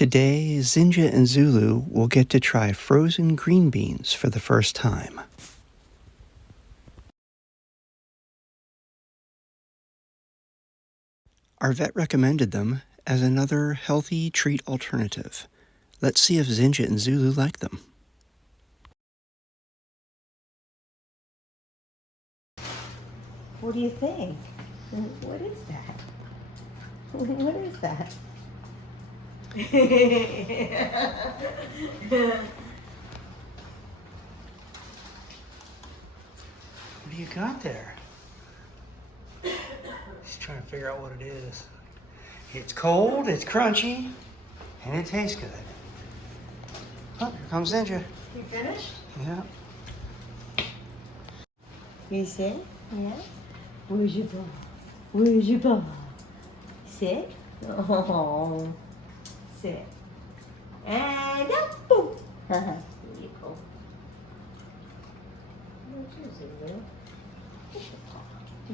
Today, Zinga and Zulu will get to try frozen green beans for the first time. Our vet recommended them as another healthy treat alternative. Let's see if Zinga and Zulu like them. What do you think? What is that? What is that? What do you got there? Just trying to figure out what it is. It's cold, it's crunchy, and it tastes good. Oh, here comes Zinga. You finished? Yeah. You sit? Yeah? Where's your ball? Where's your ball? Sit? Oh. Sit. And up. Boom. There you go. Where's your Zulu?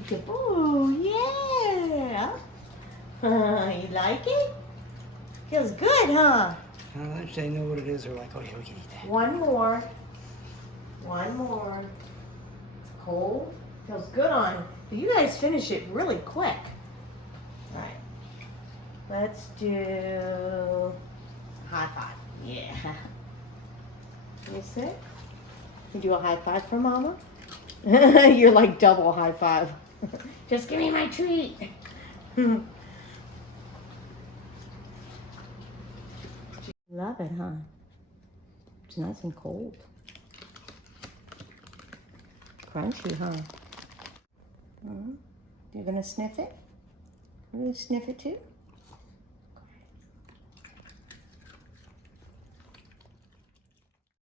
Good boy. Yeah. You like it? Feels good, huh? Now that they know what it is, they're like, oh yeah, we can eat that. One more. One more. It's cold. Feels good on. You guys finish it really quick. All right. Let's do high five. Yeah. You sit? You do a high five for Mama? You're like double high five. Just give me my treat. Love it, huh? It's nice and cold. Crunchy, huh? You're gonna sniff it? Are you gonna sniff it too?